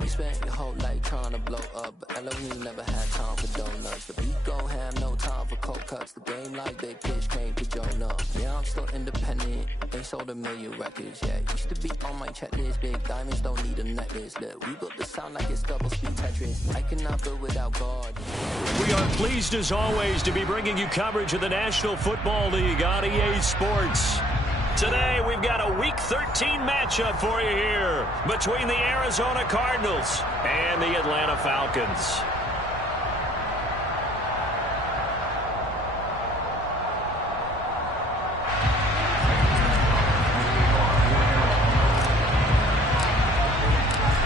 You spent your whole life trying to blow up, but Elohim never had time for donuts. The beat gon' have no time for cold cuts. The game like big pitch came to Jonah. Yeah, I'm still independent. They sold 1 million records, yeah. Used to be on my checklist. Big diamonds don't need a necklace. Look, we built the sound like it's double speed Tetris. I cannot build without God. We are pleased as always to be bringing you coverage of the National Football League on EA Sports. Today, we've got a Week 13 matchup for you here between the Arizona Cardinals and the Atlanta Falcons.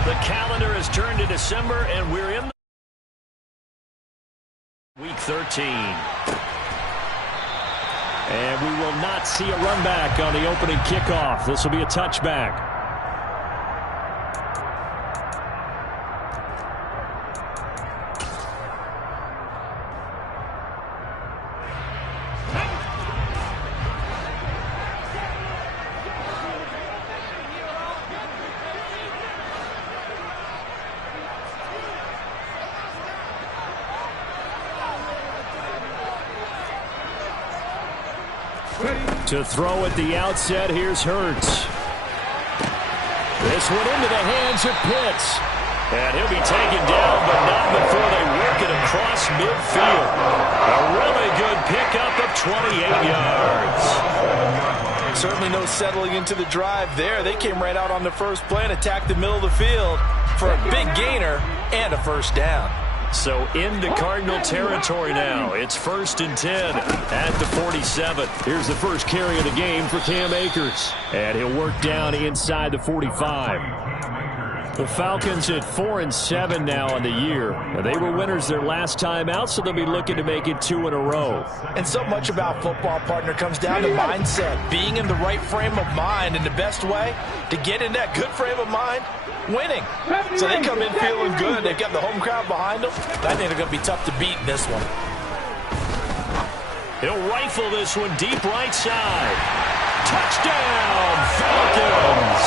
The calendar has turned to December, and we're in Week 13. And we will not see a run back on the opening kickoff. This will be a touchback. To throw at the outset, here's Hurts. This one into the hands of Pitts. And he'll be taken down, but not before they work it across midfield. A really good pickup of 28 yards. Certainly no settling into the drive there. They came right out on the first play and attacked the middle of the field for a big gainer and a first down. So into Cardinal territory now. It's 1st and 10 at the 47. Here's the first carry of the game for Cam Akers. And he'll work down inside the 45. The Falcons at 4-7 now on the year. They were winners their last time out, so they'll be looking to make it 2 in a row. And so much about football, partner, comes down to mindset. Being in the right frame of mind, and the best way to get in that good frame of mind, winning. So they come in feeling good. They've got the home crowd behind them. I think they're going to be tough to beat in this one. He'll rifle this one deep right side. Touchdown, Falcons!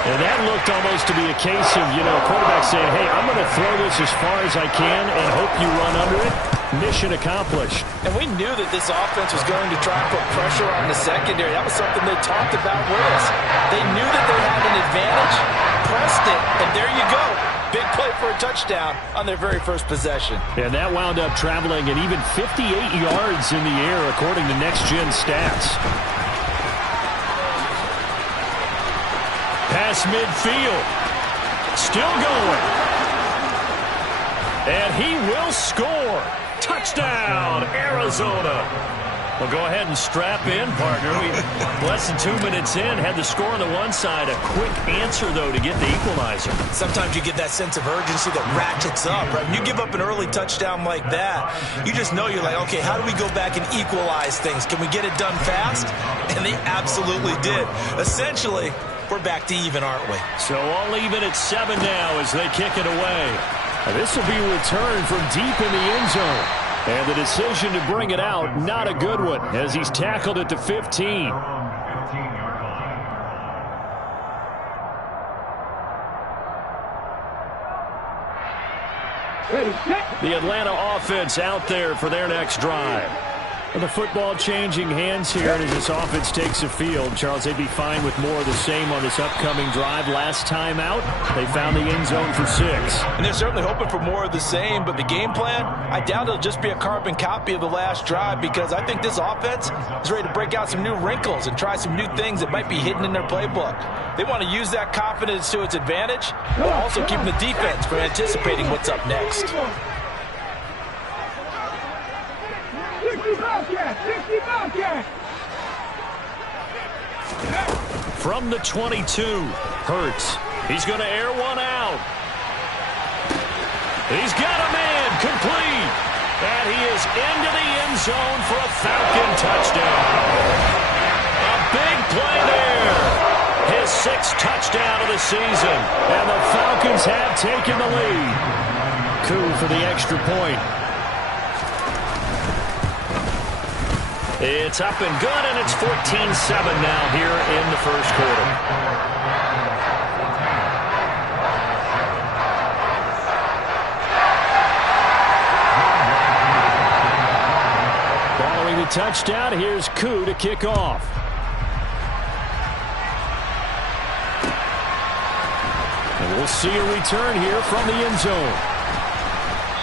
And that looked almost to be a case of, quarterback saying, hey, I'm going to throw this as far as I can and hope you run under it. Mission accomplished. And we knew that this offense was going to try and put pressure on the secondary. That was something they talked about with us. They knew that they had an advantage, pressed it, and there you go. Big play for a touchdown on their very first possession. And that wound up traveling at even 58 yards in the air, according to Next Gen Stats. Pass midfield. Still going. And he will score. Touchdown, Arizona. Well, go ahead and strap in, partner. We less than 2 minutes in, had the score on the one side. A quick answer, though, to get the equalizer. Sometimes you get that sense of urgency that ratchets up, right? When you give up an early touchdown like that, you just know you're like, okay, how do we go back and equalize things? Can we get it done fast? And they absolutely did. Essentially, we're back to even, aren't we? So all even at 7 now as they kick it away. And this will be returned from deep in the end zone. And the decision to bring it out, not a good one, as he's tackled at the 15. The Atlanta offense out there for their next drive. The football changing hands here, and as this offense takes the field, Charles, they'd be fine with more of the same on this upcoming drive. Last time out, they found the end zone for 6. And they're certainly hoping for more of the same, but the game plan, I doubt it'll just be a carbon copy of the last drive, because I think this offense is ready to break out some new wrinkles and try some new things that might be hidden in their playbook. They want to use that confidence to its advantage, but also keeping the defense from anticipating what's up next. From the 22, Hurts. He's going to air one out. He's got a man complete. And he is into the end zone for a Falcon touchdown. A big play there. His 6th touchdown of the season. And the Falcons have taken the lead. Coup for the extra point. It's up and good, and it's 14-7 now here in the first quarter. touchdown. Here's Koo to kick off. And we'll see a return here from the end zone.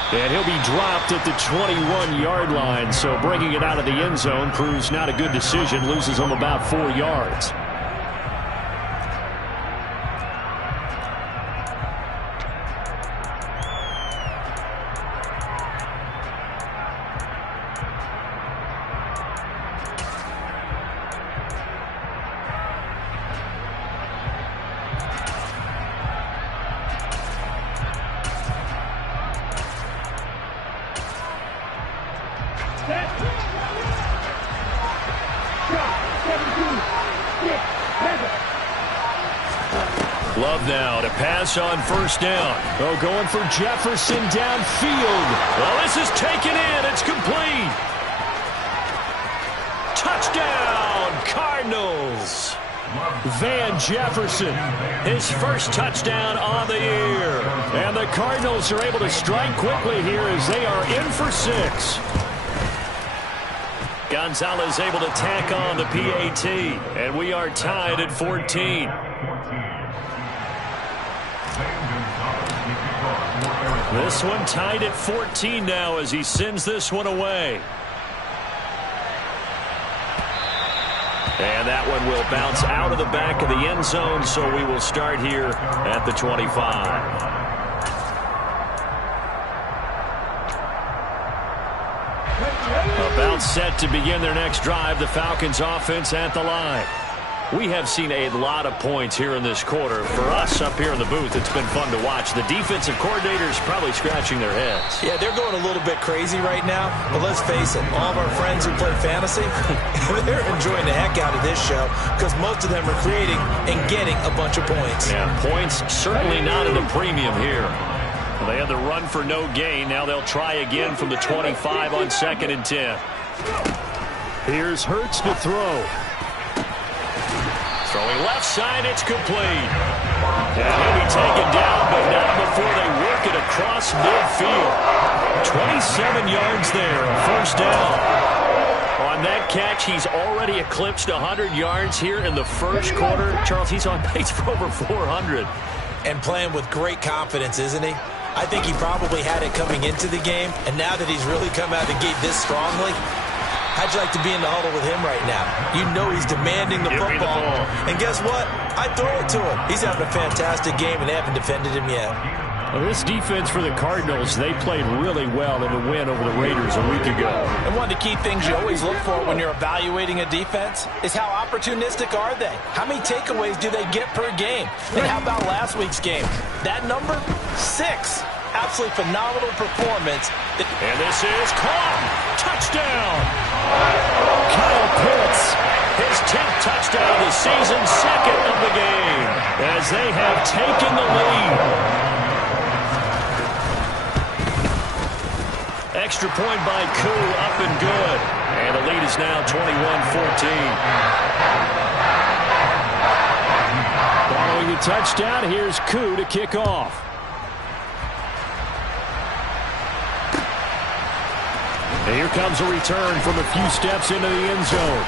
And he'll be dropped at the 21-yard line. So bringing it out of the end zone proves not a good decision. Loses him about 4 yards. Love now to pass on first down. Oh, going for Jefferson downfield. Well, this is taken in. It's complete. Touchdown, Cardinals. Van Jefferson, his first touchdown on the year. And the Cardinals are able to strike quickly here as they are in for 6. Gonzalez able to tack on the PAT. And we are tied at 14. This one tied at 14 now as he sends this one away. And that one will bounce out of the back of the end zone, so we will start here at the 25. About set to begin their next drive, the Falcons offense at the line. We have seen a lot of points here in this quarter. For us up here in the booth, it's been fun to watch. The defensive coordinators probably scratching their heads. Yeah, they're going a little bit crazy right now. But let's face it, all of our friends who play fantasy, they're enjoying the heck out of this show because most of them are creating and getting a bunch of points. Yeah, points certainly not at a premium here. Well, they had the run for no gain. Now they'll try again from the 25 on 2nd and 10. Here's Hurts to throw. Throwing left side, it's complete. And he'll be taken down, but not before they work it across midfield. 27 yards there, first down. On that catch, he's already eclipsed 100 yards here in the first quarter. Charles, he's on pace for over 400. And playing with great confidence, isn't he? I think he probably had it coming into the game, and now that he's really come out of the gate this strongly, how'd you like to be in the huddle with him right now? You know he's demanding the football. And guess what? I throw it to him. He's having a fantastic game, and they haven't defended him yet. Well, this defense for the Cardinals, they played really well in the win over the Raiders a week ago. And one of the key things you always look for when you're evaluating a defense is how opportunistic are they? How many takeaways do they get per game? And how about last week's game? That number? 6. Absolutely phenomenal performance. And this is caught. Touchdown. Kyle Pitts, his 10th touchdown of the season, 2nd of the game, as they have taken the lead. Extra point by Koo, up and good. And the lead is now 21-14. Following the touchdown, here's Koo to kick off. And here comes a return from a few steps into the end zone.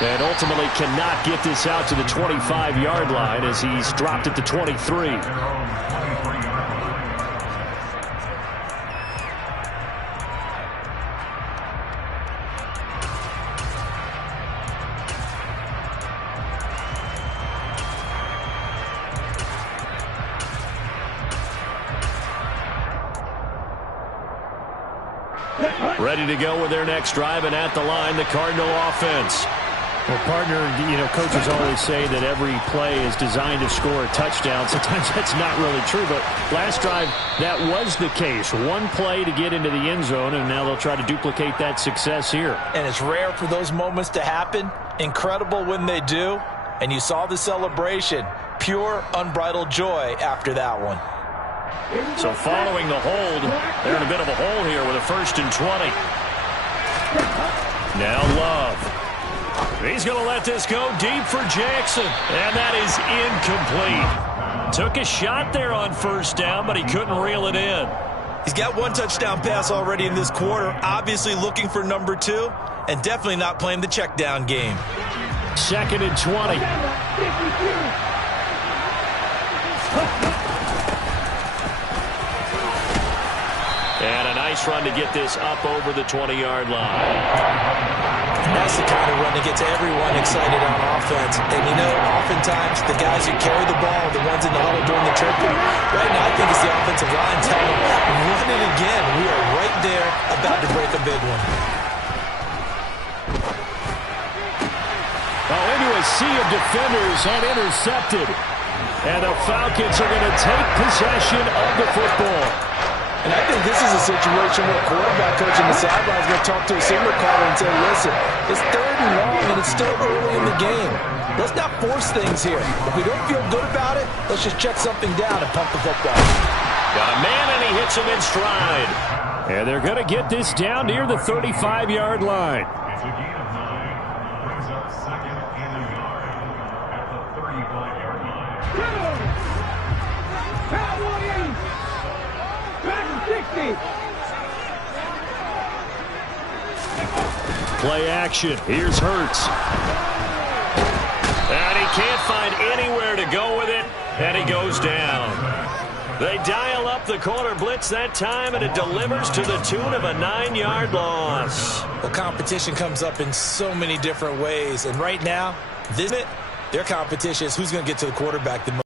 And ultimately cannot get this out to the 25-yard line as he's dropped at the 23. Ready to go with their next drive, and at the line, the Cardinal offense. Well, partner, coaches always say that every play is designed to score a touchdown. Sometimes that's not really true, but last drive, that was the case. One play to get into the end zone, and now they'll try to duplicate that success here. And it's rare for those moments to happen. Incredible when they do. And you saw the celebration. Pure, unbridled joy after that one. So following the hold, they're in a bit of a hole here with a 1st and 20. Now Love. He's going to let this go deep for Jackson. And that is incomplete. Took a shot there on first down, but he couldn't reel it in. He's got one touchdown pass already in this quarter, obviously looking for number 2, and definitely not playing the check down game. 2nd and 20. And a nice run to get this up over the 20-yard line. That's the kind of run that gets everyone excited on offense. And you know, oftentimes the guys who carry the ball are the ones in the huddle doing the chirping. Right now, I think it's the offensive line telling them, run it again. We are right there about to break a big one. Oh, into a sea of defenders and intercepted. And the Falcons are going to take possession of the football. And I think this is a situation where a quarterback coach in the sideline is going to talk to a signal caller and say, listen, it's 3rd and long and it's still early in the game. Let's not force things here. If we don't feel good about it, let's just check something down and pump the football. Got a man and he hits him in stride. And they're going to get this down near the 35-yard line. It's a gain of 9. Brings up 2nd and a yard at the 35-yard line. Cowboys! Back to 60! Play action. Here's Hurts. And he can't find anywhere to go with it, and he goes down. They dial up the corner blitz that time, and it delivers to the tune of a 9-yard loss. Well, competition comes up in so many different ways, and right now, their competition is who's going to get to the quarterback the most.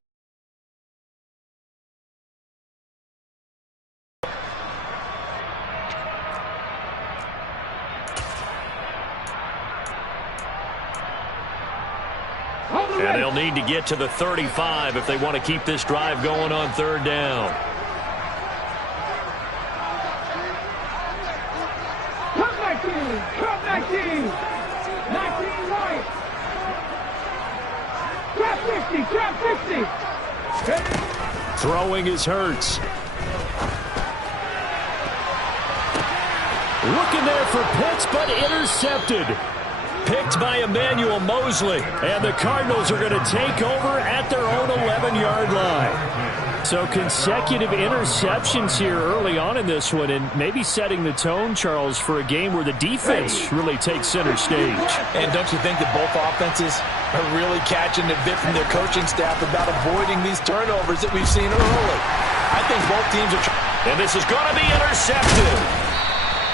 And they'll need to get to the 35 if they want to keep this drive going on 3rd down. Come 19 right. Trap 60. Throwing is Hurts. Looking there for Pitts, but intercepted. Picked by Emmanuel Mosley. And the Cardinals are going to take over at their own 11-yard line. So consecutive interceptions here early on in this one, and maybe setting the tone, Charles, for a game where the defense really takes center stage. And don't you think that both offenses are really catching the bit from their coaching staff about avoiding these turnovers that we've seen early? I think both teams are trying. And this is going to be intercepted.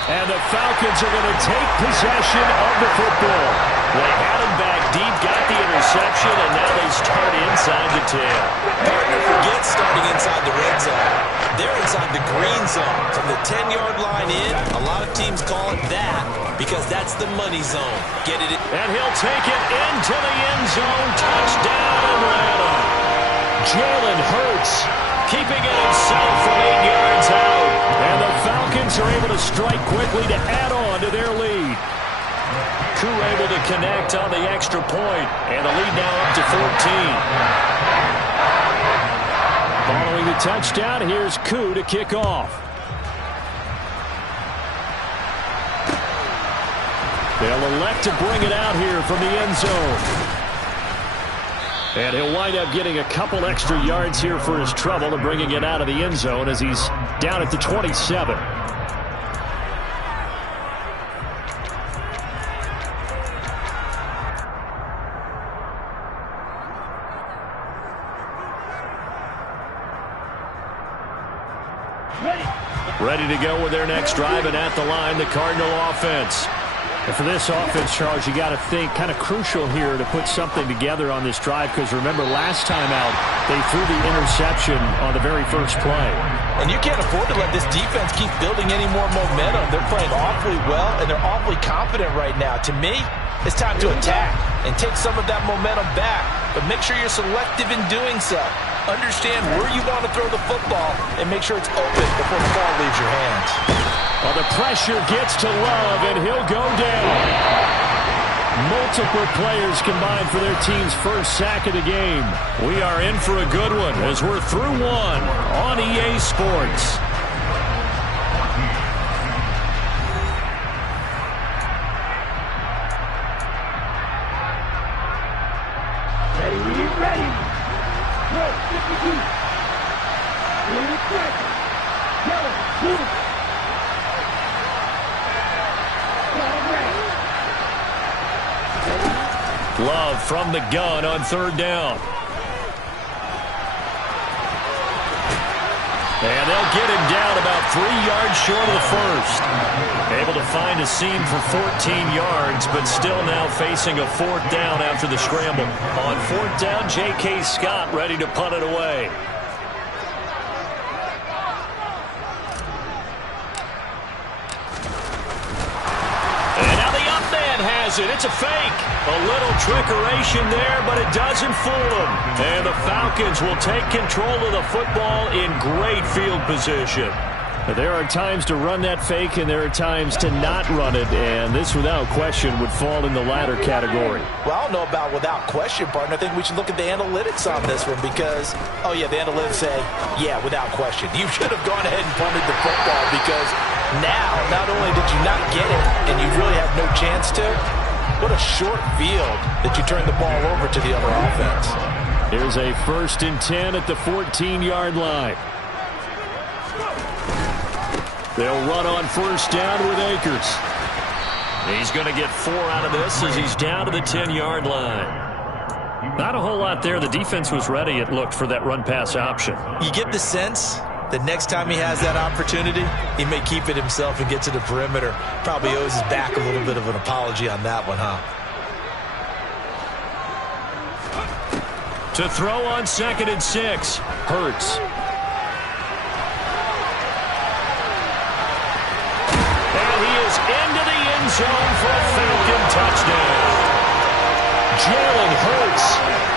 And the Falcons are going to take possession of the football. They had him back deep, got the interception, and now they start inside the 10. Partner forgets starting inside the red zone. They're inside the green zone. From the 10-yard line in, a lot of teams call it that because that's the money zone. Get it? And he'll take it into the end zone. Touchdown, Atlanta. Jalen Hurts keeping it himself from 8 yards out. And the Falcons are able to strike quickly to add on to their lead. Koo able to connect on the extra point, and the lead now up to 14. Following the touchdown, here's Koo to kick off. They'll elect to bring it out here from the end zone. And he'll wind up getting a couple extra yards here for his trouble and bringing it out of the end zone as he's down at the 27. Ready to go with their next drive, and at the line, the Cardinal offense. And for this offense, Charles, you got to think kind of crucial here to put something together on this drive, because remember last time out they threw the interception on the very first play. And you can't afford to let this defense keep building any more momentum. They're playing awfully well, and they're awfully confident right now. To me, it's time to attack and take some of that momentum back, but make sure you're selective in doing so. Understand where you want to throw the football and make sure it's open before the ball leaves your hands. Well, the pressure gets to Love, and he'll go down. Multiple players combined for their team's first sack of the game. We are in for a good one as we're through one on EA Sports. Ready. 52. Love from the gun on third down. And they'll get him down about 3 yards short of the first. Able to find a seam for 14 yards, but still now facing a fourth down after the scramble. On fourth down, J.K. Scott ready to punt it away. And now the up man has it. It's a fake. A little trickeration there, but it doesn't fool them. And the Falcons will take control of the football in great field position. There are times to run that fake, and there are times to not run it, and this, without question, would fall in the latter category. Well, I don't know about without question, partner. I think we should look at the analytics on this one because, oh, yeah, the analytics say, yeah, without question. You should have gone ahead and punted the football because now, not only did you not get it and you really have no chance to, what a short field that you turn the ball over to the other offense. Here's a 1st and 10 at the 14-yard line. They'll run on first down with Akers. He's going to get 4 out of this as he's down to the 10-yard line. Not a whole lot there. The defense was ready, it looked, for that run-pass option. You get the sense that next time he has that opportunity, he may keep it himself and get to the perimeter. Probably owes his back a little bit of an apology on that one, huh? To throw on 2nd and 6. Hurts. Into the end zone for a Falcon touchdown. Jalen Hurts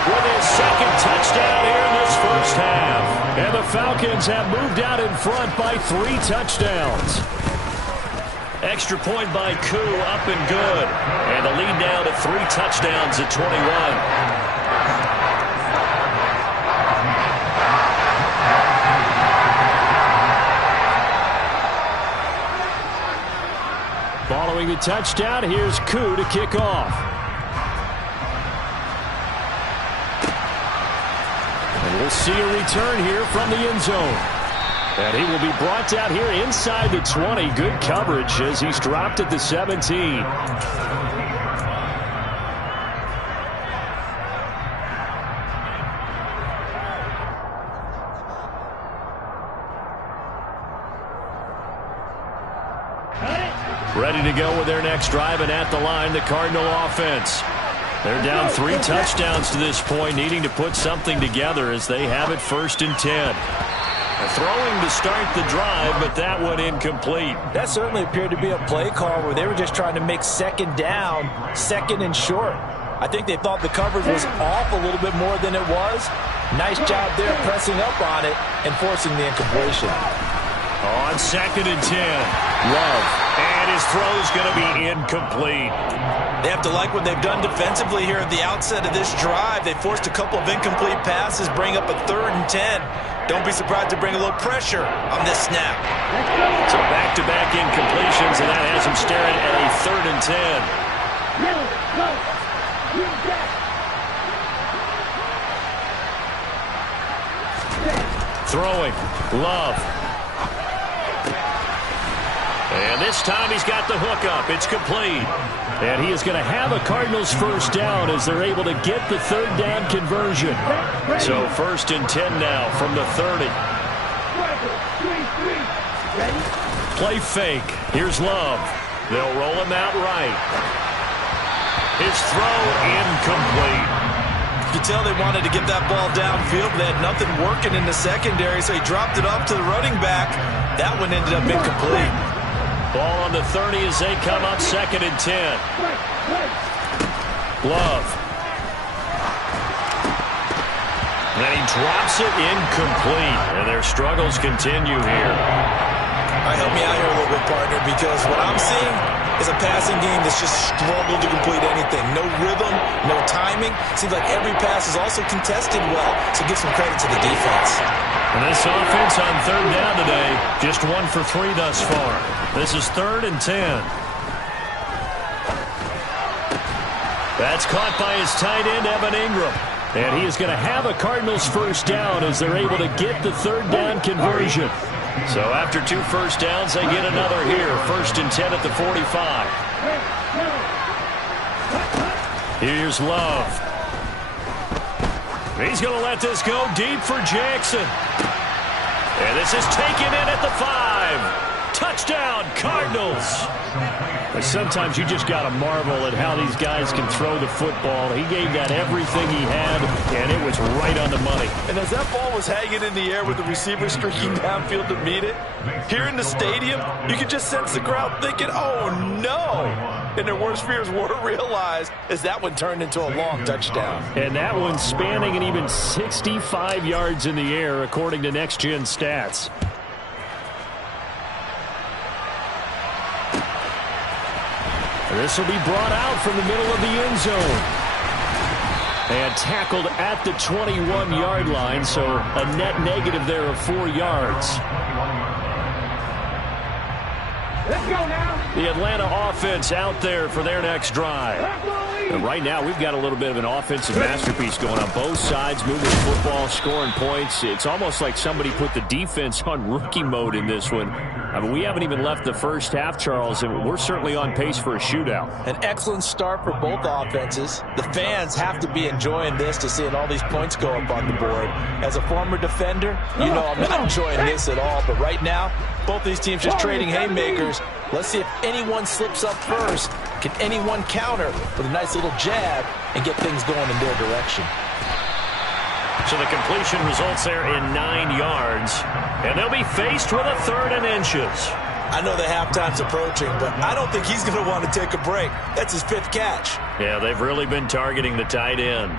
with his 2nd touchdown here in this first half. And the Falcons have moved out in front by 3 touchdowns. Extra point by Koo, up and good. And the lead now to 3 touchdowns at 21. Following the touchdown, here's Koo to kick off. And we'll see a return here from the end zone. And he will be brought down here inside the 20. Good coverage as he's dropped at the 17. Ready to go with their next drive, and at the line, the Cardinal offense. They're down 3 touchdowns to this point, needing to put something together as they have it 1st and 10. They're throwing to start the drive, but that one incomplete. That certainly appeared to be a play call where they were just trying to make 2nd down, 2nd and short. I think they thought the coverage was off a little bit more than it was. Nice job there pressing up on it and forcing the incompletion. On 2nd and 10, Love. And his throw's going to be incomplete. They have to like what they've done defensively here at the outset of this drive. They forced a couple of incomplete passes, bring up a 3rd and 10. Don't be surprised to bring a little pressure on this snap. So back-to-back incompletions, and that has him staring at a 3rd and 10. Throwing. Love. And this time he's got the hook up. It's complete. And he is going to have a Cardinals 1st down as they're able to get the 3rd down conversion. So 1st and 10 now from the 30. Play fake. Here's Love. They'll roll him out right. His throw incomplete. You can tell they wanted to get that ball downfield. They had nothing working in the secondary, so he dropped it off to the running back. That one ended up incomplete. Ball on the 30 as they come up 2nd and 10. Love. And then he drops it incomplete. And their struggles continue here. All right, help me out here a little bit, partner, because what I'm seeing is a passing game that's just struggled to complete anything. No rhythm, no timing. Seems like every pass is also contested well, so give some credit to the defense. And this offense on 3rd down today, just 1 for 3 thus far. This is 3rd and 10. That's caught by his tight end, Evan Ingram. And he is going to have a Cardinals 1st down as they're able to get the 3rd down conversion. So after 2 first downs, they get another here. 1st and 10 at the 45. Here's Love. He's going to let this go deep for Jackson. And this is taken in at the 5. Touchdown, Cardinals. But sometimes you just got to marvel at how these guys can throw the football. He gave that everything he had, and it was right on the money. And as that ball was hanging in the air with the receiver streaking downfield to meet it, here in the stadium, you could just sense the crowd thinking, oh, no. And their worst fears were realized as that one turned into a long touchdown. And that one spanning and even 65 yards in the air, according to Next Gen Stats. This will be brought out from the middle of the end zone. And tackled at the 21-yard line, so a net negative there of 4 yards. Let's go now. The Atlanta offense out there for their next drive. And right now, we've got a little bit of an offensive masterpiece going on both sides, moving the football, scoring points. It's almost like somebody put the defense on rookie mode in this one. I mean, we haven't even left the first half, Charles, and we're certainly on pace for a shootout. An excellent start for both offenses. The fans have to be enjoying this to seeing all these points go up on the board. As a former defender, you know I'm not enjoying this at all, but right now, both these teams just trading haymakers. Let's see if anyone slips up first. Can anyone counter with a nice little jab and get things going in their direction? So the completion results there in 9 yards. And they'll be faced with a 3rd and inches. I know the halftime's approaching, but I don't think he's going to want to take a break. That's his 5th catch. Yeah, they've really been targeting the tight end.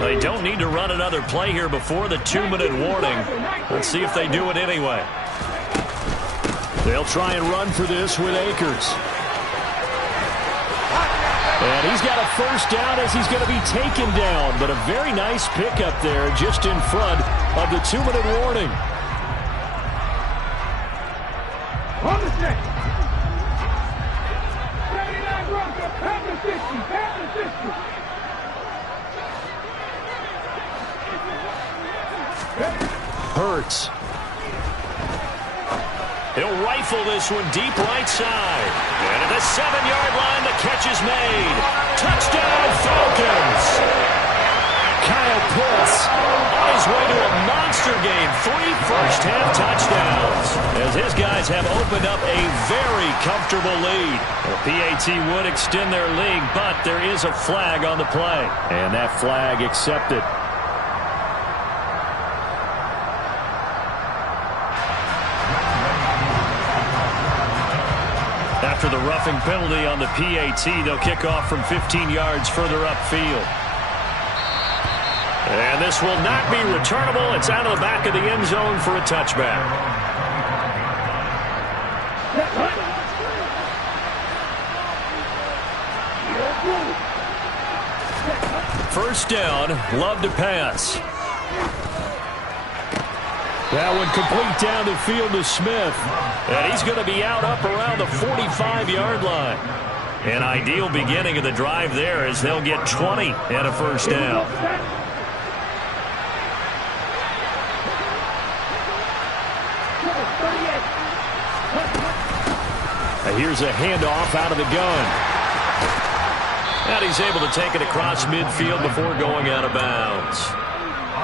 They don't need to run another play here before the 2-minute warning. Let's see if they do it anyway. They'll try and run for this with Akers. And he's got a first down as he's going to be taken down. But a very nice pickup there just in front of the 2-minute warning. On the set. 79 Broncos, Falcons 60, Falcons 60. Hurts. He'll rifle this one deep right side. And at the 7-yard line, the catch is made. Touchdown, Falcons! Kyle Pitts on his way to a monster game. 3 first-half touchdowns. As his guys have opened up a very comfortable lead. The PAT would extend their lead, but there is a flag on the play. And that flag accepted. After the roughing penalty on the PAT, they'll kick off from 15 yards further upfield. And this will not be returnable. It's out of the back of the end zone for a touchback. First down, Love to pass. That one complete down the field to Smith. And he's going to be out up around the 45-yard line. An ideal beginning of the drive there as they'll get 20 and a first down. Here's a handoff out of the gun. And he's able to take it across midfield before going out of bounds.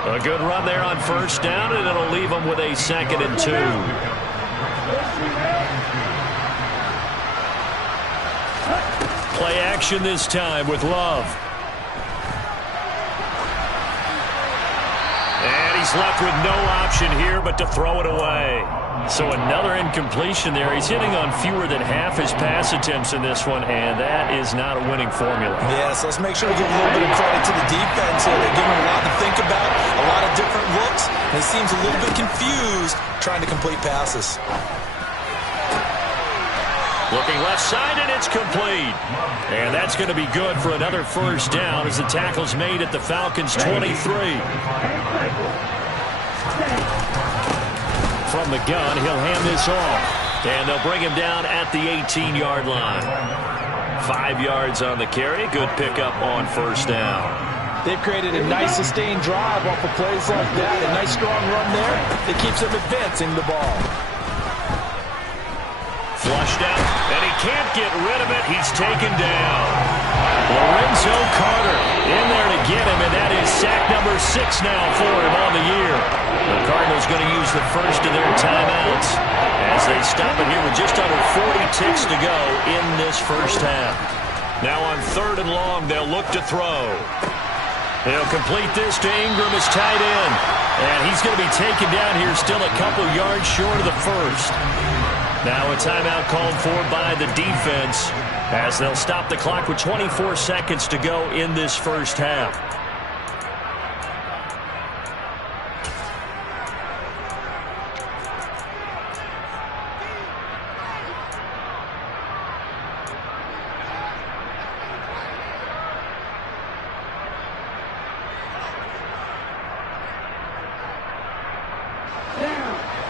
A good run there on first down, and it'll leave them with a 2nd and 2. Play action this time with Love. And he's left with no option here but to throw it away. So another incompletion there. He's hitting on fewer than half his pass attempts in this one, and that is not a winning formula. Yes, let's make sure we give a little bit of credit to the defense here. They're giving him a lot to think about, a lot of different looks, and he seems a little bit confused trying to complete passes. Looking left side, and it's complete. And that's going to be good for another first down as the tackle's made at the Falcons' 23. From the gun, he'll hand this off. And they'll bring him down at the 18-yard line. 5 yards on the carry. Good pickup on first down. They've created a nice sustained drive off of plays like that. A nice strong run there that keeps them advancing the ball. Flushed out, and he can't get rid of it. He's taken down. Lorenzo Carter in there to get him, and that is sack number 6 now for him on the year. The Cardinals going to use the first of their timeouts as they stop it here with just under 40 ticks to go in this first half. Now on 3rd and long, they'll look to throw. He'll complete this to Ingram, his tight end. And he's going to be taken down here still a couple yards short of the first. Now a timeout called for by the defense as they'll stop the clock with 24 seconds to go in this first half.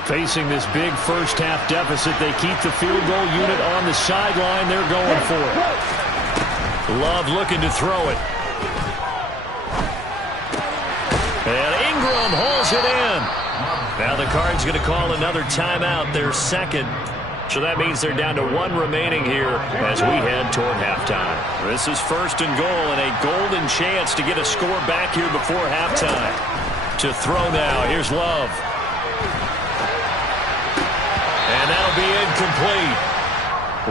Facing this big first-half deficit, they keep the field goal unit on the sideline. They're going for it. Love looking to throw it. And Ingram hauls it in. Now the Cards going to call another timeout, their second. So that means they're down to 1 remaining here as we head toward halftime. This is 1st and goal and a golden chance to get a score back here before halftime. To throw now, here's Love. And that'll be incomplete.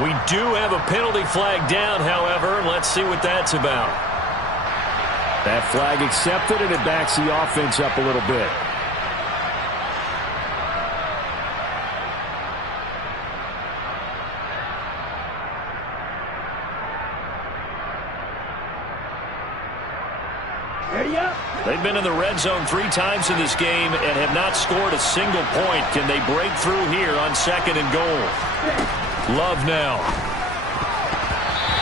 We do have a penalty flag down, however. Let's see what that's about. That flag accepted, and it backs the offense up a little bit. They've been in the red zone 3 times in this game and have not scored a single point. Can they break through here on 2nd and goal? Love now.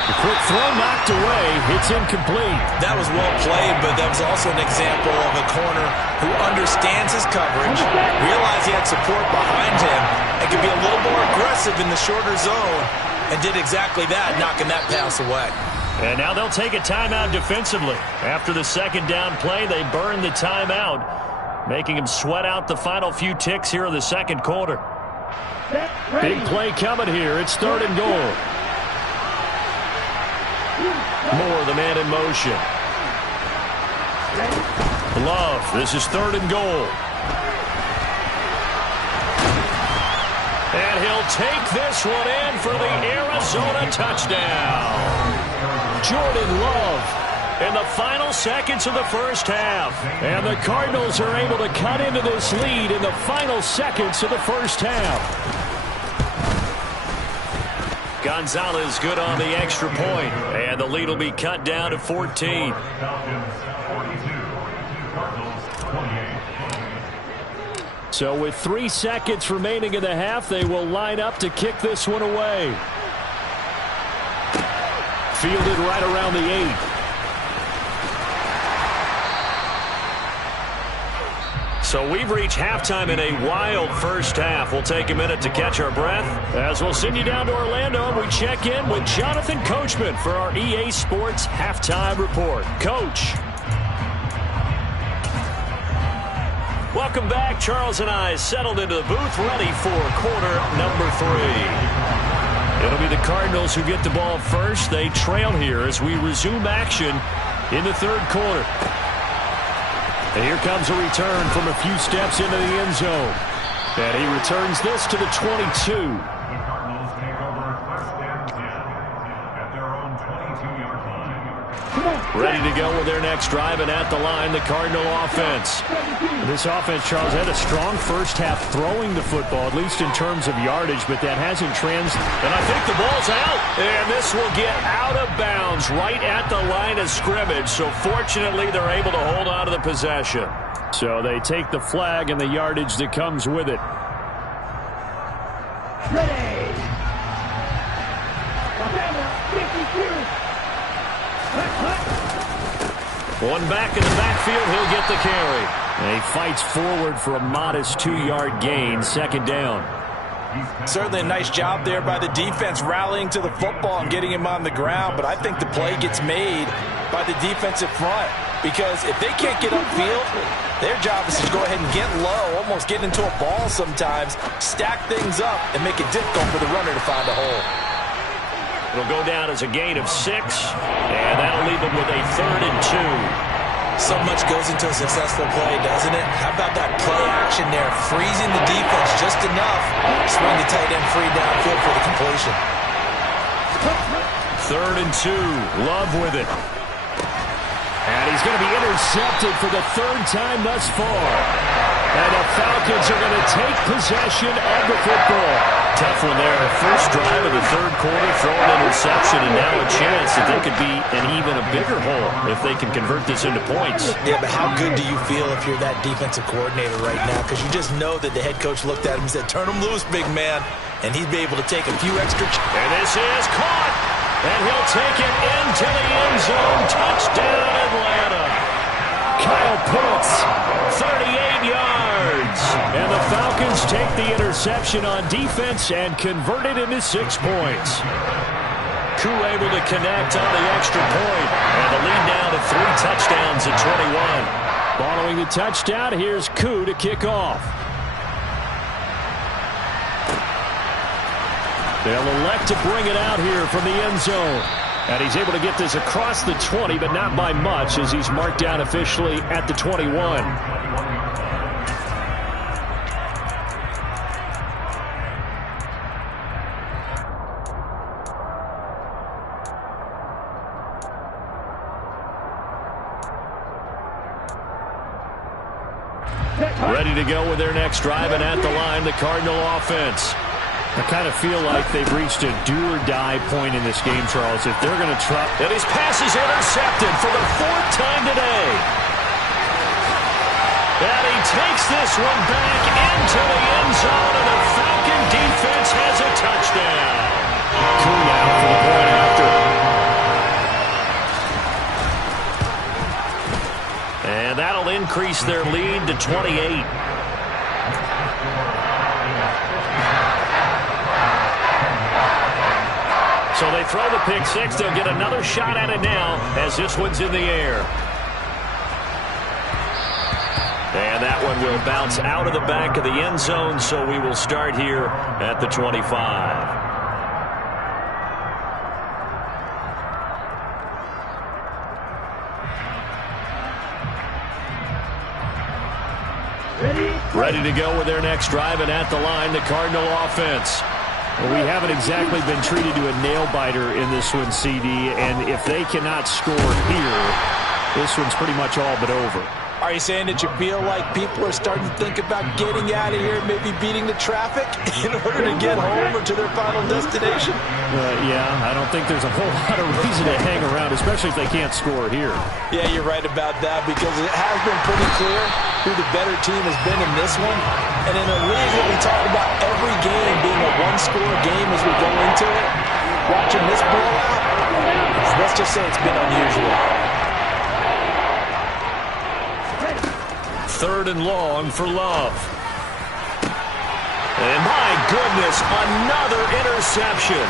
The quick throw knocked away. It's incomplete. That was well played, but that was also an example of a corner who understands his coverage, realized he had support behind him, and could be a little more aggressive in the shorter zone, and did exactly that, knocking that pass away. And now they'll take a timeout defensively. After the 2nd down play, they burn the timeout, making them sweat out the final few ticks here in the 2nd quarter. Big play coming here. It's 3rd and goal. Moore, the man in motion. Love, this is 3rd and goal. And he'll take this one in for the Arizona touchdown. Jordan Love in the final seconds of the first half. And the Cardinals are able to cut into this lead in the final seconds of the first half. Gonzalez good on the extra point. And the lead will be cut down to 14. So with 3 seconds remaining in the half, they will line up to kick this one away. Fielded right around the 8. So we've reached halftime in a wild first half. We'll take a minute to catch our breath as we'll send you down to Orlando and we check in with Jonathan Coachman for our EA Sports Halftime Report. Coach. Welcome back. Charles and I settled into the booth ready for quarter number 3. It'll be the Cardinals who get the ball first. They trail here as we resume action in the 3rd quarter. And here comes a return from a few steps into the end zone. And he returns this to the 22. The Cardinals take over 1st and 10 at their own 22-yard line. Ready to go with their next drive, and at the line, the Cardinal offense. This offense, Charles, had a strong first half throwing the football, at least in terms of yardage, but that hasn't translated. And I think the ball's out. And this will get out of bounds right at the line of scrimmage. So fortunately, they're able to hold on to the possession. So they take the flag and the yardage that comes with it. Ready. Alabama, 52. One back in the backfield, he'll get the carry. And he fights forward for a modest 2-yard gain, 2nd down. Certainly a nice job there by the defense rallying to the football and getting him on the ground, but I think the play gets made by the defensive front. because if they can't get upfield, their job is to go ahead and get low, almost get into a ball sometimes, stack things up, and make it difficult for the runner to find a hole. It'll go down as a gain of 6, and that'll leave them with a 3rd and 2. So much goes into a successful play, doesn't it? How about that play action there, freezing the defense just enough, swing the tight end free downfield for the completion. 3rd and 2, Love with it. And he's going to be intercepted for the 3rd time thus far. And the Falcons are going to take possession of the football. Tough one there. First drive of the 3rd quarter, throw an interception, and now a chance that they could be an even a bigger hole if they can convert this into points. Yeah, but how good do you feel if you're that defensive coordinator right now? Because you just know that the head coach looked at him and said, turn him loose, big man. And he'd be able to take a few extra. And this is caught. And he'll take it into the end zone. Touchdown, Atlanta. Kyle Pitts, 38 yards. And the Falcons take the interception on defense and convert it into 6 points. Koo able to connect on the extra point. And the lead now to 3 touchdowns at 21. Following the touchdown, here's Koo to kick off. They'll elect to bring it out here from the end zone. And he's able to get this across the 20, but not by much, as he's marked down officially at the 21. Ready to go with their next drive, and at the line, the Cardinal offense. I kind of feel like they've reached a do-or-die point in this game, Charles. If they're going to try... And his pass is intercepted for the 4th time today. And he takes this one back into the end zone, and the Falcon defense has a touchdown. Koo now for the point after. And that'll increase their lead to 28. So they throw the pick 6. They'll get another shot at it now as this one's in the air. And that one will bounce out of the back of the end zone, so we will start here at the 25. Ready to go with their next drive, and at the line, the Cardinal offense. Well, we haven't exactly been treated to a nail-biter in this one, CD, and if they cannot score here, this one's pretty much all but over. Are you saying that you feel like people are starting to think about getting out of here, maybe beating the traffic in order to get home or to their final destination? Yeah, I don't think there's a whole lot of reason to hang around, especially if they can't score here. Yeah, you're right about that, because it has been pretty clear who the better team has been in this one. And in a league that we talk about every game being a one-score game as we go into it, watching this blowout, let's just say it's been unusual. 3rd and long for Love. And my goodness, another interception.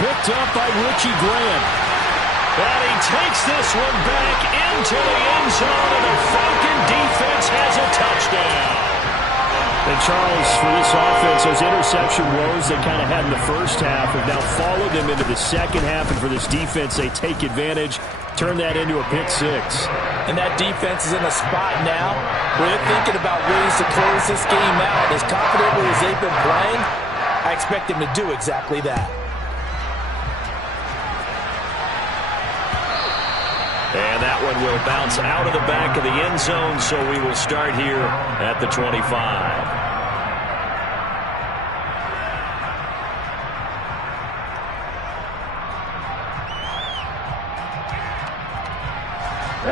Picked up by Richie Grant. And he takes this one back into the end zone, and the Falcon defense has a touchdown. And Charles, for this offense, those interception woes they kind of had in the first half have now followed them into the second half, and for this defense, they take advantage, turn that into a pick 6. And that defense is in a spot now where they're thinking about ways to close this game out. As confidently as they've been playing, I expect them to do exactly that. And that one will bounce out of the back of the end zone, so we will start here at the 25.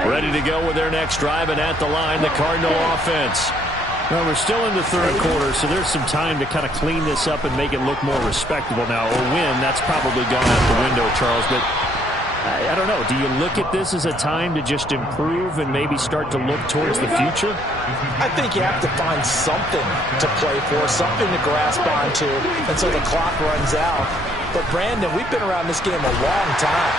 Ready to go with their next drive, and at the line, the Cardinal offense. Well, we're still in the 3rd quarter, so there's some time to kind of clean this up and make it look more respectable. Now, a win, that's probably gone out the window, Charles, but I don't know. Do you look at this as a time to just improve and maybe start to look towards the future? I think you have to find something to play for, something to grasp onto until the clock runs out. But, Brandon, we've been around this game a long time.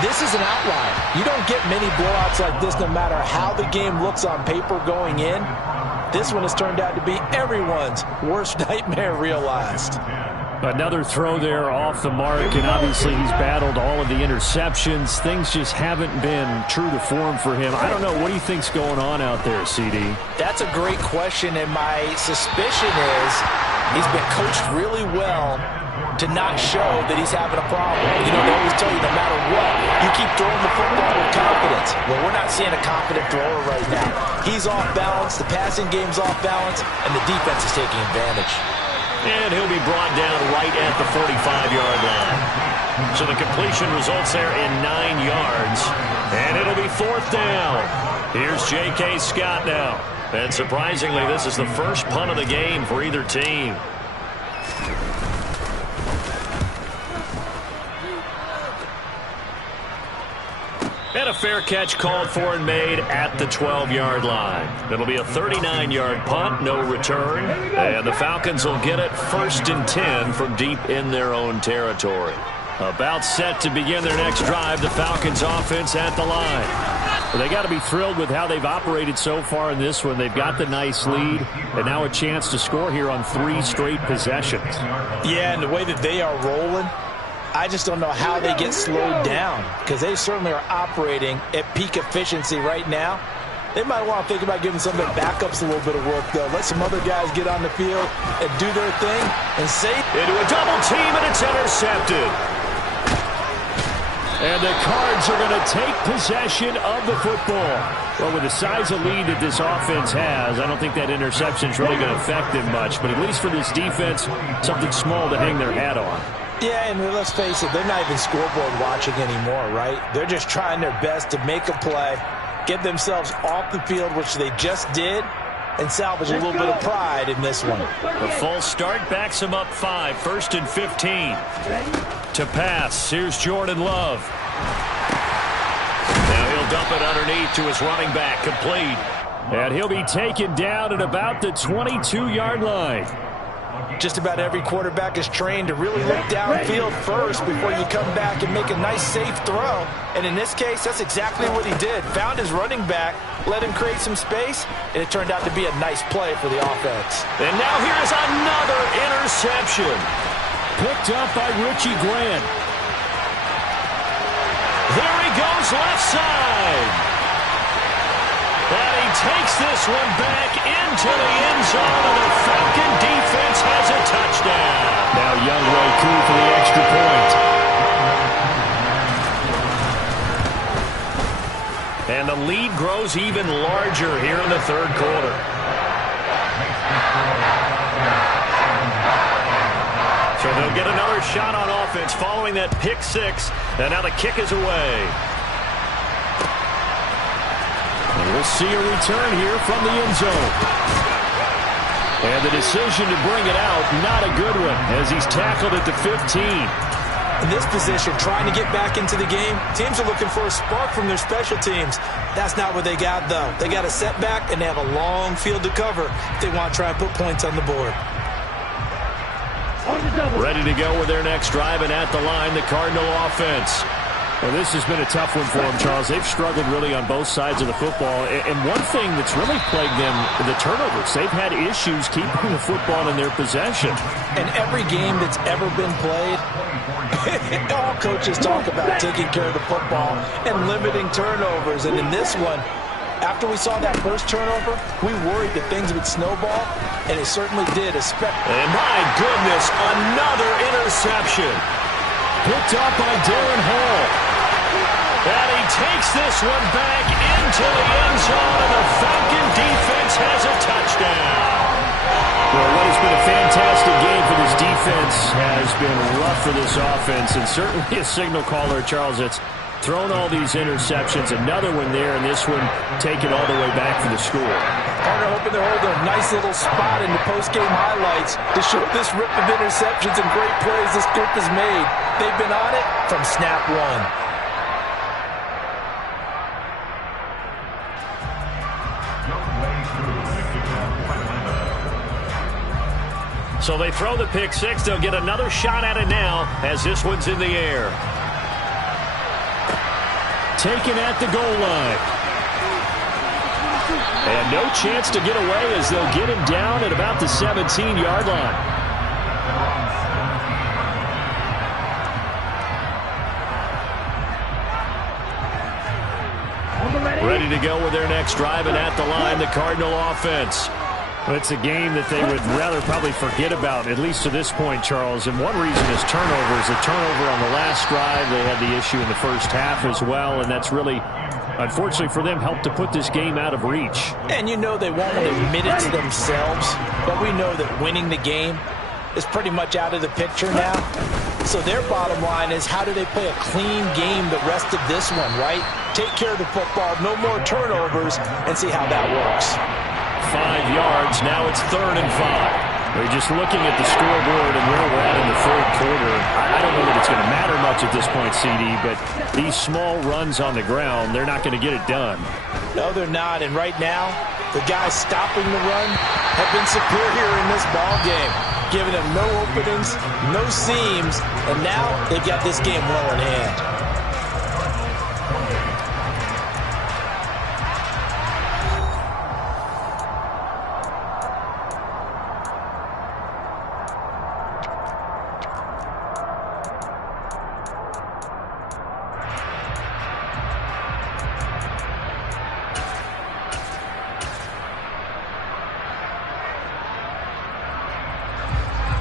This is an outlier. You don't get many blowouts like this no matter how the game looks on paper going in. This one has turned out to be everyone's worst nightmare realized. Another throw there off the mark, and obviously he's battled all of the interceptions. Things just haven't been true to form for him. I don't know. What do you think's going on out there, CD? That's a great question, and my suspicion is he's been coached really well to not show that he's having a problem. You know, they always tell you no matter what, you keep throwing the football with confidence. Well, we're not seeing a confident thrower right now. He's off balance, the passing game's off balance, and the defense is taking advantage. And he'll be brought down right at the 45-yard line. So the completion results there in 9 yards, and it'll be 4th down. Here's J.K. Scott now. And surprisingly, this is the first punt of the game for either team. And a fair catch called for and made at the 12-yard line. It'll be a 39-yard punt, no return. And the Falcons will get it 1st and 10 from deep in their own territory. About set to begin their next drive, the Falcons offense at the line. Well, they got to be thrilled with how they've operated so far in this one. They've got the nice lead, and now a chance to score here on 3 straight possessions. Yeah, and the way that they are rolling, I just don't know how they get slowed down, because they certainly are operating at peak efficiency right now. They might want to think about giving some of their backups a little bit of work, though. Let some other guys get on the field and do their thing and save. Into a double team, and it's intercepted. And the Cards are going to take possession of the football. Well, with the size of lead that this offense has, I don't think that interception is really going to affect them much. But at least for this defense, something small to hang their hat on. Yeah, and let's face it, they're not even scoreboard watching anymore, right? They're just trying their best to make a play, get themselves off the field, which they just did, and salvage a little bit of pride in this one. The false start backs him up 5, 1st and 15. To pass, here's Jordan Love. Now he'll dump it underneath to his running back, complete. And he'll be taken down at about the 22-yard line. Just about every quarterback is trained to really look downfield first before you come back and make a nice, safe throw. And in this case, that's exactly what he did. Found his running back, let him create some space, and it turned out to be a nice play for the offense. And now here's another interception. Picked up by Richie Grant. There he goes, left side. And he takes this one back into the end zone, and the Falcon defense has a touchdown. Now Younghoe Koo for the extra point. And the lead grows even larger here in the 3rd quarter. So they'll get another shot on offense following that pick 6, and now the kick is away. And we'll see a return here from the end zone. And the decision to bring it out, not a good one, as he's tackled at the 15. In this position, trying to get back into the game, teams are looking for a spark from their special teams. That's not what they got, though. They got a setback, and they have a long field to cover if they want to try and put points on the board. Ready to go with their next drive, and at the line, the Cardinal offense. Well, this has been a tough one for them, Charles. They've struggled really on both sides of the football. And one thing that's really plagued them, the turnovers. They've had issues keeping the football in their possession. And every game that's ever been played, all coaches talk about taking care of the football and limiting turnovers. And in this one, after we saw that first turnover, we worried that things would snowball, and it certainly did. And my goodness, another interception. Picked up by Darren Hall. And he takes this one back into the end zone, and the Falcon defense has a touchdown. Well, what has been a fantastic game for this defense has been rough for this offense, and certainly a signal caller, Charles, that's thrown all these interceptions. Another one there, and this one taken all the way back for the score. Partner hoping they're holding a nice little spot in the post-game highlights to show this rip of interceptions and great plays this group has made. They've been on it from snap one. So they throw the pick 6. They'll get another shot at it now as this one's in the air. taken at the goal line. And no chance to get away as they'll get him down at about the 17-yard line. Ready to go with their next drive, and at the line, the Cardinal offense. Well, it's a game that they would rather probably forget about, at least to this point, Charles. And one reason is turnovers. A turnover on the last drive. They had the issue in the first half as well, and that's really, unfortunately for them, helped to put this game out of reach. And you know they won't admit it to themselves, but we know that winning the game is pretty much out of the picture now. So their bottom line is, how do they play a clean game the rest of this one, right? Take care of the football, no more turnovers, and see how that works. 5 yards, now it's 3rd and 5. We're just looking at the scoreboard and where we're at in the fourth quarter. I don't know that it's going to matter much at this point, CD, but these small runs on the ground, they're not going to get it done. No, they're not, and right now, the guys stopping the run have been superior in this ball game, giving them no openings, no seams, and now they've got this game well in hand.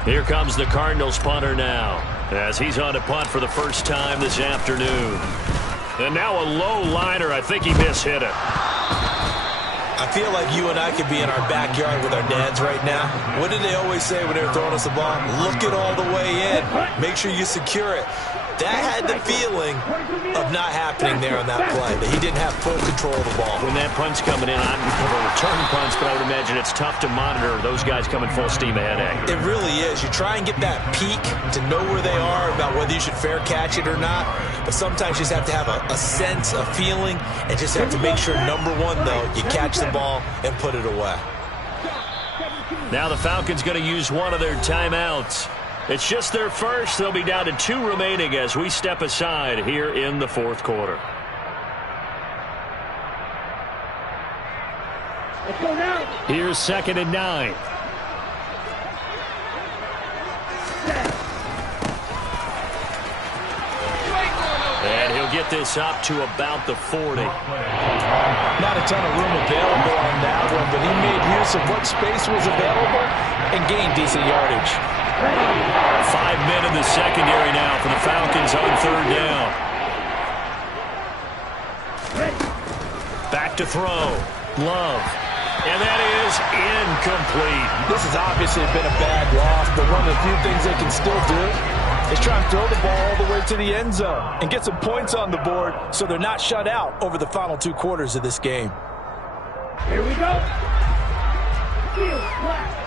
Here comes the Cardinals punter now, as he's on to punt for the first time this afternoon. And now a low liner. I think he mishit it. I feel like you and I could be in our backyard with our dads right now. What did they always say when they were throwing us the ball? Look it all the way in. Make sure you secure it. That had the feeling of not happening there on that play, that he didn't have full control of the ball. When that punt's coming in, I'm going to return punts, but I would imagine it's tough to monitor those guys coming full steam ahead at you. It really is. You try and get that peek to know where they are, about whether you should fair catch it or not. But sometimes you just have to have a sense, a feeling, and just have to make sure, number one, though, you catch the ball and put it away. Now the Falcons going to use one of their timeouts. It's just their first. They'll be down to 2 remaining as we step aside here in the fourth quarter. Let's go now. Here's 2nd and 9. And he'll get this up to about the 40. Not a ton of room available on that one, but he made use of what space was available and gained decent yardage. 5 men in the secondary now for the Falcons on 3rd down. Back to throw. Love. And that is incomplete. This has obviously been a bad loss, but one of the few things they can still do is try and throw the ball all the way to the end zone and get some points on the board so they're not shut out over the final 2 quarters of this game. Here we go. Field flat.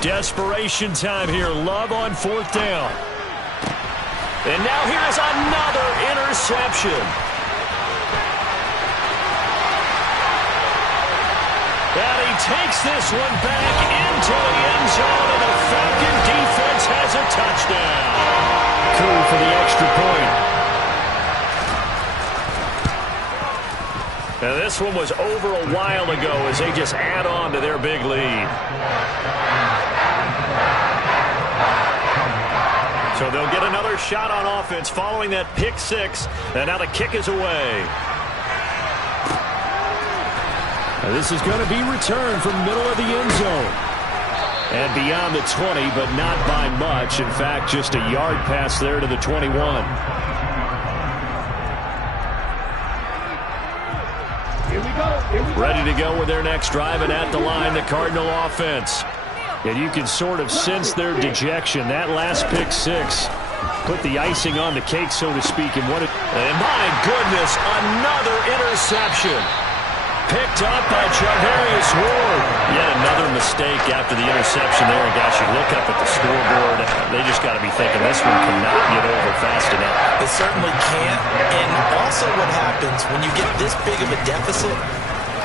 Desperation time here. Love on 4th down. And now here's another interception. And he takes this one back into the end zone, and the Falcon defense has a touchdown. Cool for the extra point. Now this one was over a while ago as they just add on to their big lead. So they'll get another shot on offense following that pick 6, and now the kick is away. Now this is going to be returned from middle of the end zone. And beyond the 20, but not by much. In fact, just a yard pass there to the 21. Here we go. Ready to go with their next drive, and at the line, the Cardinal offense. And you can sort of sense their dejection. That last pick 6 put the icing on the cake, so to speak. And my goodness, another interception. Picked up by Charvarius Ward. Yet another mistake after the interception there. And gosh, you look up at the scoreboard, they just got to be thinking this one cannot get over fast enough. It certainly can't. And also what happens when you get this big of a deficit,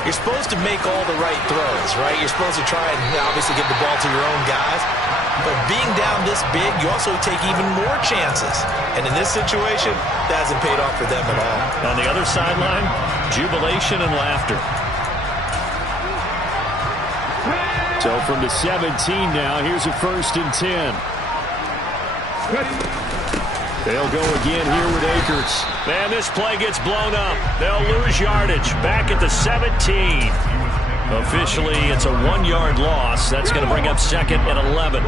you're supposed to make all the right throws, right? You're supposed to try and obviously get the ball to your own guys. But being down this big, you also take even more chances. And in this situation, that hasn't paid off for them at all. On the other sideline, jubilation and laughter. So from the 17 now, here's a 1st and 10. They'll go again here with Akers. And this play gets blown up. They'll lose yardage. Back at the 17. Officially, it's a 1-yard loss. That's going to bring up 2nd and 11.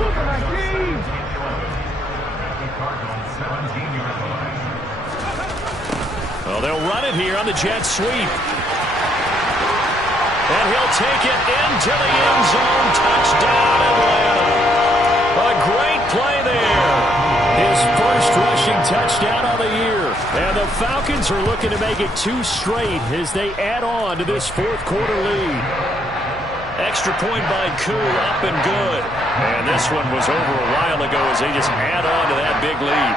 Well, they'll run it here on the jet sweep. And he'll take it into the end zone. Touchdown, Atlanta. A great play there. His first rushing touchdown of the year. And the Falcons are looking to make it 2 straight as they add on to this 4th quarter lead. Extra point by Koo, up and good. And this one was over a while ago as they just add on to that big lead.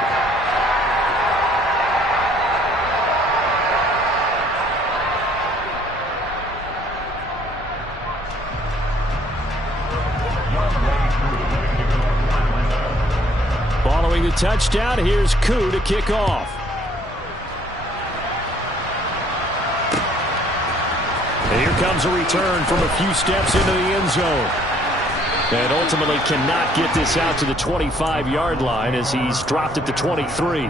Following the touchdown, here's Koo to kick off. And here comes a return from a few steps into the end zone. And ultimately cannot get this out to the 25-yard line as he's dropped at the 23.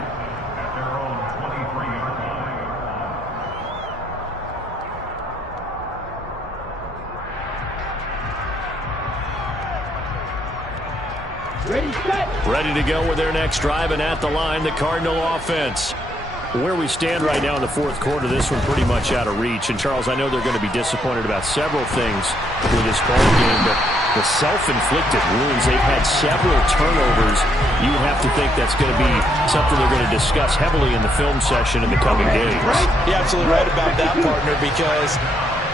Ready to go with their next drive, and at the line, the Cardinal offense. Where we stand right now in the 4th quarter, this one pretty much out of reach. And, Charles, I know they're going to be disappointed about several things with this ball game, but the self-inflicted wounds, they've had several turnovers. You have to think that's going to be something they're going to discuss heavily in the film session in the coming days. You're absolutely right about that, partner, because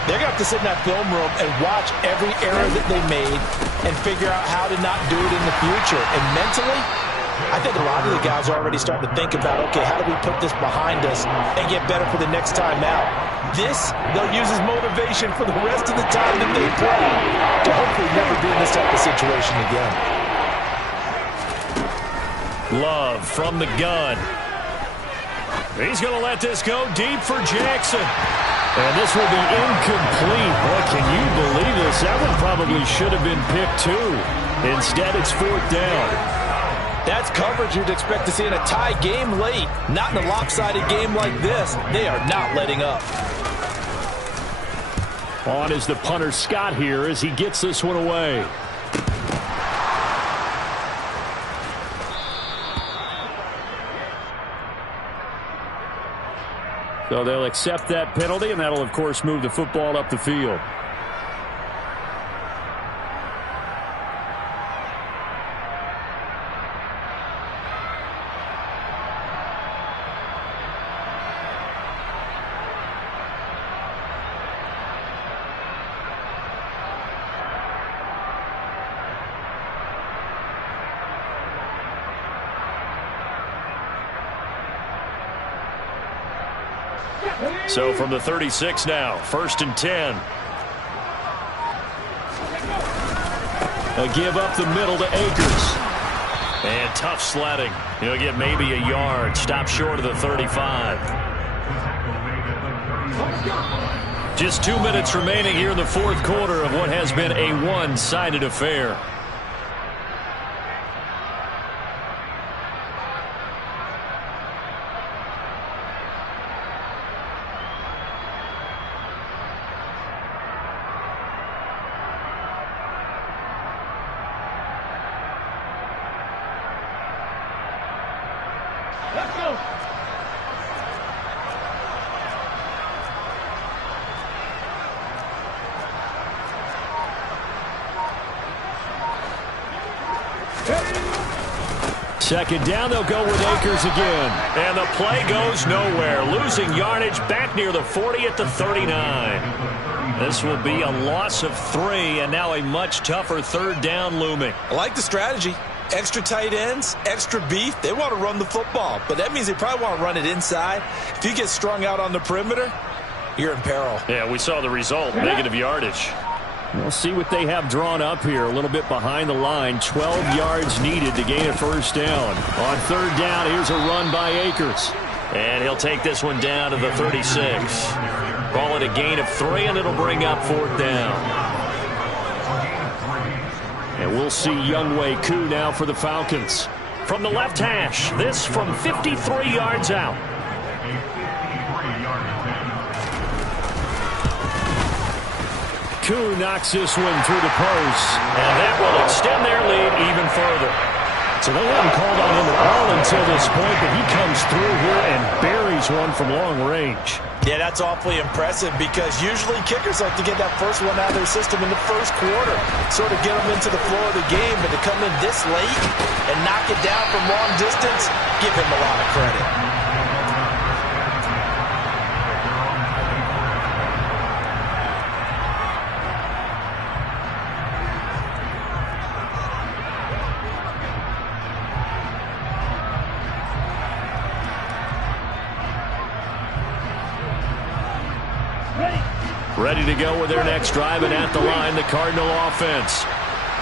they're going to have to sit in that film room and watch every error that they made and figure out how to not do it in the future. And mentally, I think a lot of the guys are already starting to think about, okay, how do we put this behind us and get better for the next time out? This, they'll use as motivation for the rest of the time that they play to hopefully never be in this type of situation again. Love from the gun. He's going to let this go deep for Jackson. And this will be incomplete. Boy, can you believe this? That one probably should have been picked too. Instead, it's 4th down. That's coverage you'd expect to see in a tie game late. Not in a lopsided game like this. They are not letting up. On is the punter Scott here as he gets this one away. So they'll accept that penalty, and that'll, of course, move the football up the field. So from the 36 now, 1st and 10. A give up the middle to Akers. And tough sledding. He'll get maybe a yard. Stop short of the 35. Just 2 minutes remaining here in the 4th quarter of what has been a one-sided affair. Second down, they'll go with Akers again. And the play goes nowhere. Losing yardage back near the 40 at the 39. This will be a loss of 3, and now a much tougher 3rd down looming. I like the strategy. Extra tight ends, extra beef. They want to run the football, but that means they probably want to run it inside. If you get strung out on the perimeter, you're in peril. Yeah, we saw the result, negative yardage. We'll see what they have drawn up here. A little bit behind the line. 12 yards needed to gain a first down. On third down, here's a run by Akers. And he'll take this one down to the 36. Call it a gain of 3, and it'll bring up fourth down. And we'll see Younghoe Koo now for the Falcons. From the left hash, this from 53 yards out. Koo knocks this one through the post, and that will extend their lead even further. So they haven't called on him at all until this point, but he comes through here and buries one from long range. Yeah, that's awfully impressive because usually kickers like to get that first one out of their system in the first quarter, sort of get them into the flow of the game, but to come in this late and knock it down from long distance, give him a lot of credit. Ready to go with their next drive, and at the line, the Cardinal offense.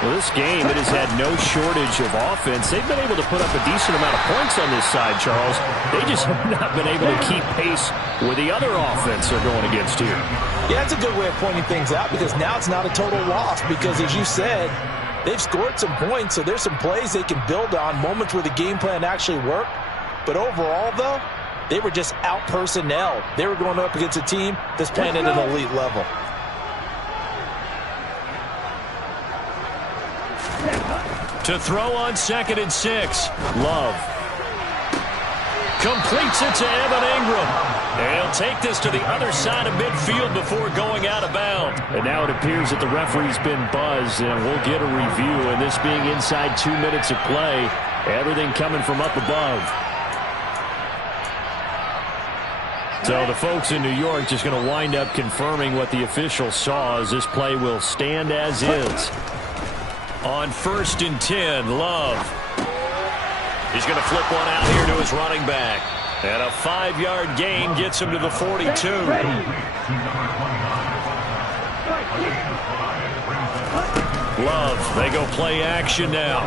Well, this game, it has had no shortage of offense. They've been able to put up a decent amount of points on this side, Charles. They just have not been able to keep pace with the other offense they're going against here. Yeah, that's a good way of pointing things out because now it's not a total loss because, as you said, they've scored some points, so there's some plays they can build on, moments where the game plan actually worked. But overall, though, they were just out-personnel. They were going up against a team that's playing at an elite level. To throw on 2nd and 6. Love. Completes it to Evan Ingram. And he'll take this to the other side of midfield before going out of bounds. And now it appears that the referee's been buzzed, and we'll get a review. And this being inside 2 minutes of play, everything coming from up above. So the folks in New York just going to wind up confirming what the official saw, as this play will stand as is. On 1st and 10, Love. He's going to flip one out here to his running back. And a 5-yard gain gets him to the 42. Love, they go play action now.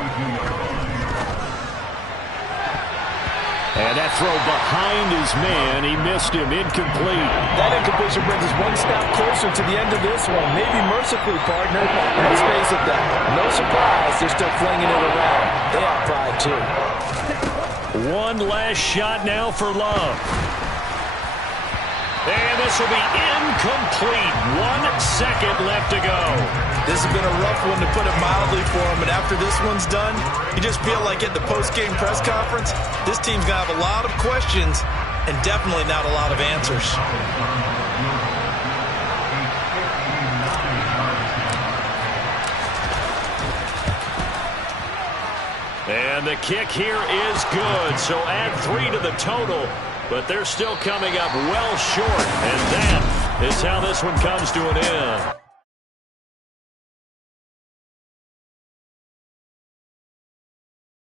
And that throw behind his man, he missed him, incomplete. That incompletion brings us one step closer to the end of this one. Maybe mercifully, partner. Let's face it, though. No surprise, they're still flinging it around. They have pride, too. One last shot now for Love. And this will be incomplete. 1 second left to go. This has been a rough one, to put it mildly, for him. And after this one's done, you just feel like at the post-game press conference, this team's going to have a lot of questions and definitely not a lot of answers. And the kick here is good. So add 3 to the total. But they're still coming up well short. And that is how this one comes to an end.